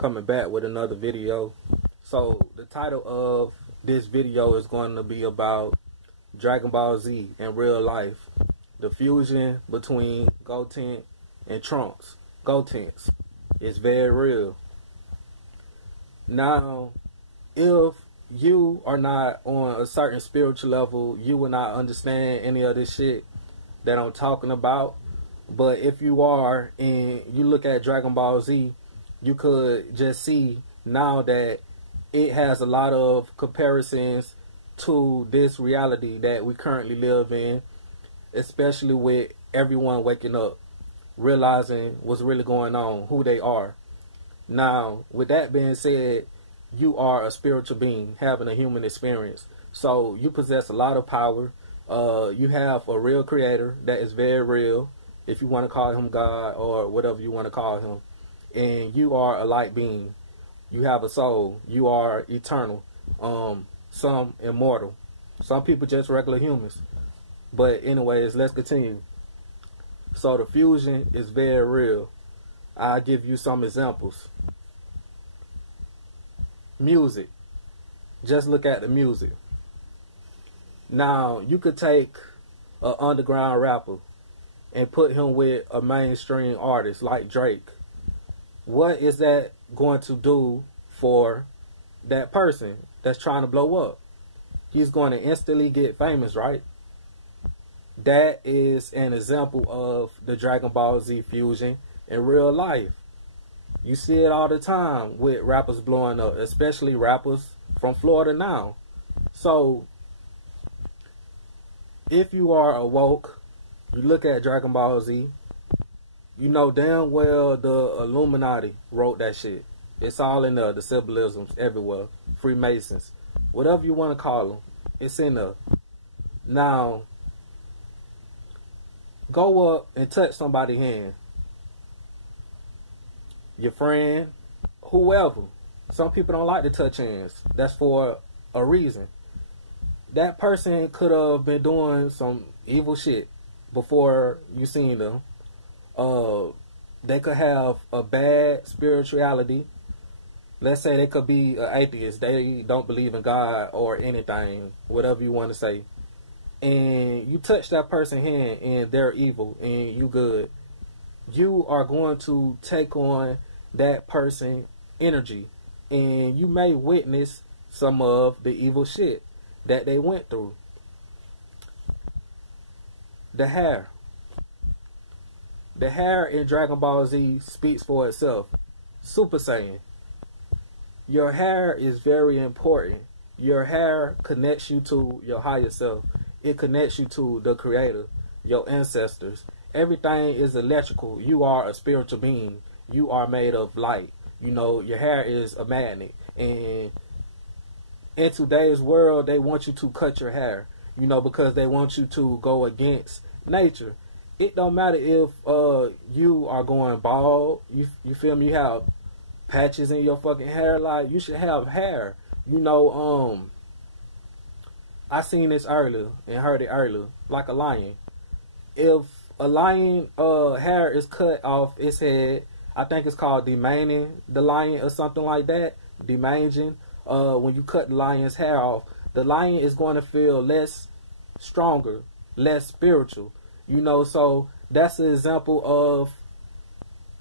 coming back with another video. So the title of this video is going to be about Dragon Ball Z in real life. The fusion between Gotenks and Trunks. Gotenks is very real. Now, if you are not on a certain spiritual level, you will not understand any of this shit that I'm talking about. But if you are and you look at Dragon Ball Z, you could just see now that it has a lot of comparisons to this reality that we currently live in, especially with everyone waking up, realizing what's really going on, who they are. Now, with that being said, you are a spiritual being having a human experience. So you possess a lot of power. You have a real creator that is very real, if you want to call him God or whatever you want to call him. And you are a light being. You have a soul. You are eternal. Some immortal. Some people just regular humans. But anyways, let's continue. So the fusion is very real. I'll give you some examples. Music. Just look at the music. Now, you could take an underground rapper and put him with a mainstream artist like Drake. What is that going to do for that person that's trying to blow up? He's going to instantly get famous, right? That is an example of the Dragon Ball Z fusion in real life. You see it all the time with rappers blowing up, especially rappers from Florida now. So, if you are awoke, you look at Dragon Ball Z, you know damn well the Illuminati wrote that shit. It's all in there, the symbolisms everywhere. Freemasons. Whatever you want to call them, it's in there. Now, go up and touch somebody's hand. Your friend, whoever. Some people don't like to touch hands. That's for a reason. That person could have been doing some evil shit before you seen them. They could have a bad spirituality. Let's say they could be an atheist. They don't believe in God or anything, whatever you want to say. And you touch that person's hand and they're evil and you good. You are going to take on that person's energy. And you may witness some of the evil shit that they went through. The hair. The hair in Dragon Ball Z speaks for itself. Super Saiyan. Your hair is very important. Your hair connects you to your higher self. It connects you to the creator, your ancestors. Everything is electrical. You are a spiritual being. You are made of light. You know, your hair is a magnet. And in today's world, they want you to cut your hair. You know, because they want you to go against nature. It don't matter if you are going bald. You feel me? You have patches in your fucking hair. Like, you should have hair. You know, I seen this earlier and heard it earlier. Like a lion. If a lion hair is cut off its head, I think it's called demaining the lion or something like that. Demanging. When you cut the lion's hair off, the lion is going to feel less stronger, less spiritual. You know, so that's an example of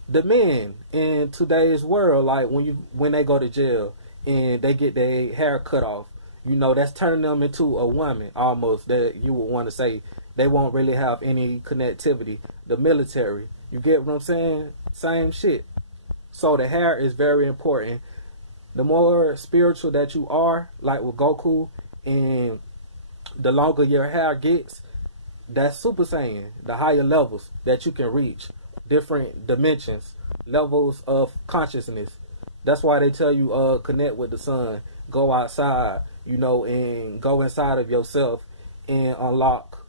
the men in today's world. Like when they go to jail and they get their hair cut off, you know, that's turning them into a woman almost, that you would want to say they won't really have any connectivity. The military, you get what I'm saying? Same shit. So the hair is very important. The more spiritual that you are, like with Goku, and the longer your hair gets, that's Super Saiyan. The higher levels that you can reach. Different dimensions. Levels of consciousness. That's why they tell you connect with the sun. Go outside, you know, and go inside of yourself and unlock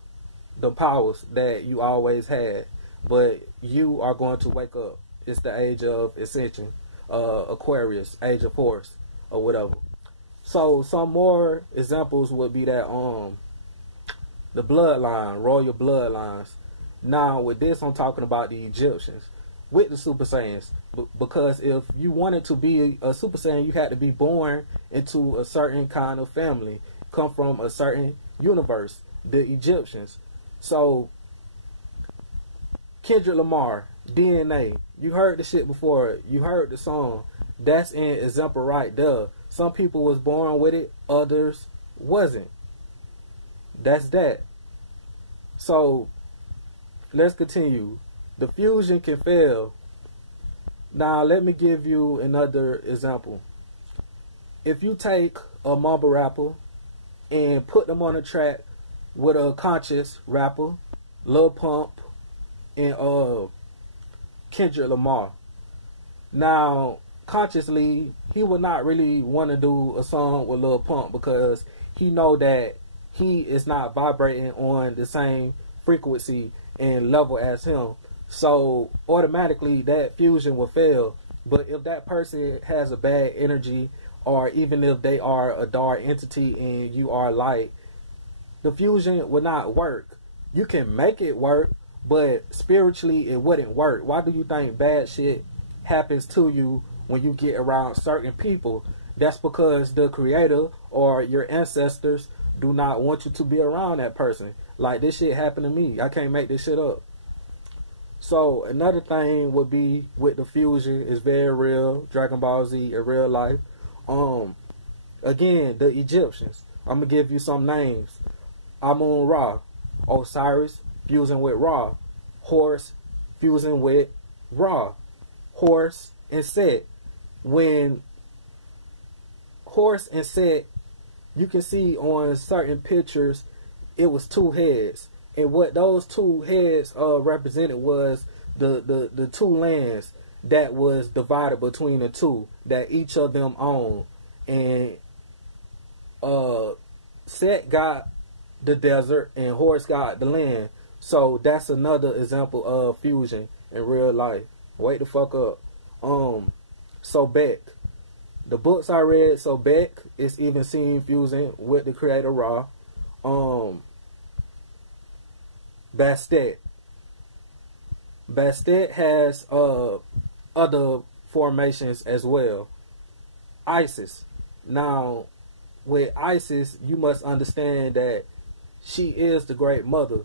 the powers that you always had. But you are going to wake up. It's the age of ascension. Aquarius, age of Horse, or whatever. So some more examples would be that the bloodline, royal bloodlines. Now with this, I'm talking about the Egyptians. with the Super Saiyans. Because if you wanted to be a Super Saiyan, you had to be born into a certain kind of family, come from a certain universe, the Egyptians. So, Kendrick Lamar, DNA, you heard the shit before, you heard the song. That's an example right there. Some people was born with it, others wasn't. That's that. So, let's continue. The fusion can fail. Now, let me give you another example. If you take a mumble rapper and put them on a track with a conscious rapper, Lil Pump and Kendrick Lamar. Now, consciously, he would not really want to do a song with Lil Pump because he know that he is not vibrating on the same frequency and level as him. So automatically that fusion will fail. But if that person has a bad energy, or even if they are a dark entity and you are light, the fusion will not work. You can make it work, but spiritually it wouldn't work. Why do you think bad shit happens to you when you get around certain people? That's because the creator or your ancestors do not want you to be around that person. Like, this shit happened to me. I can't make this shit up. So another thing would be with the fusion is very real. Dragon Ball Z in real life. Again, the Egyptians. I'm gonna give you some names. Amun Ra, Osiris fusing with Ra, Horus fusing with Ra, Horus and Set. When Horus and Set, you can see on certain pictures, it was two heads. And what those two heads represented was the two lands that was divided between the two, that each of them owned. And Set got the desert and Horus got the land. So that's another example of fusion in real life. Wait the fuck up. Sobek. The books I read, Sobek is even seen fusing with the creator Ra. Bastet. Bastet has other formations as well. Isis. Now, with Isis, you must understand that she is the great mother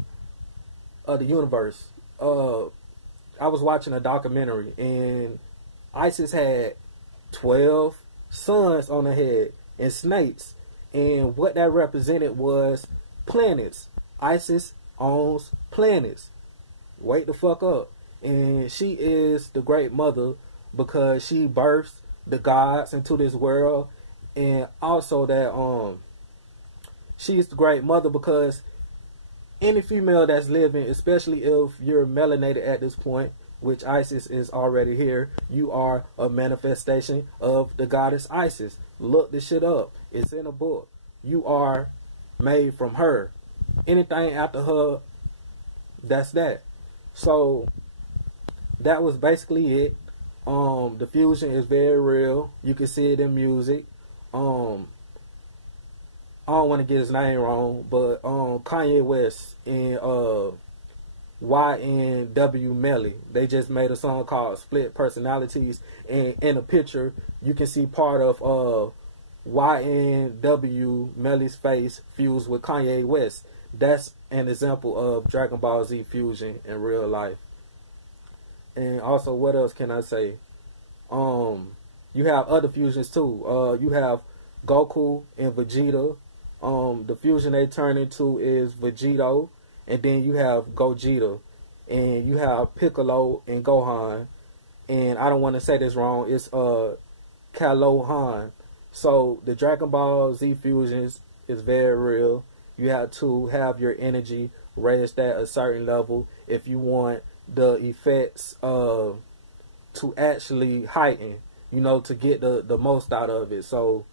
of the universe. I was watching a documentary, and Isis had 12 suns on her head and snakes. And what that represented was planets. Isis owns planets. Wait the fuck up. And she is the great mother because she births the gods into this world. And also that she is the great mother because any female that's living, especially if you're melanated at this point, which Isis is already here, you are a manifestation of the goddess Isis. Look this shit up. It's in a book. You are made from her. Anything after her, that's that. So that was basically it. The fusion is very real. You can see it in music. I don't want to get his name wrong, but Kanye West and YNW Melly, they just made a song called Split Personalities, and in a picture you can see part of YNW Melly's face fused with Kanye West. That's an example of Dragon Ball Z fusion in real life. And also, what else can I say? You have other fusions too. You have Goku and Vegeta. The fusion they turn into is Vegito. And then you have Gogeta. And you have Piccolo and Gohan. And I don't want to say this wrong. It's Kalohan. So the Dragon Ball Z fusions is very real. You have to have your energy raised at a certain level if you want the effects to actually heighten, you know, to get the most out of it. So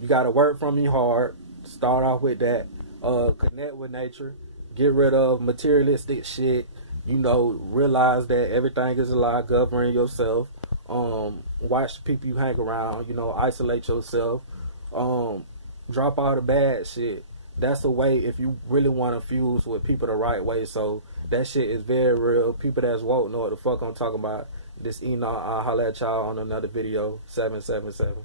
you got to work from your heart. Start off with that. Connect with nature. Get rid of materialistic shit. You know, realize that everything is a lie. Govern yourself. Watch the people you hang around. You know, isolate yourself. Drop all the bad shit. That's a way if you really want to fuse with people the right way. So that shit is very real. People that's woke know what the fuck I'm talking about. This Enoch, I'll holler at y'all on another video. 777.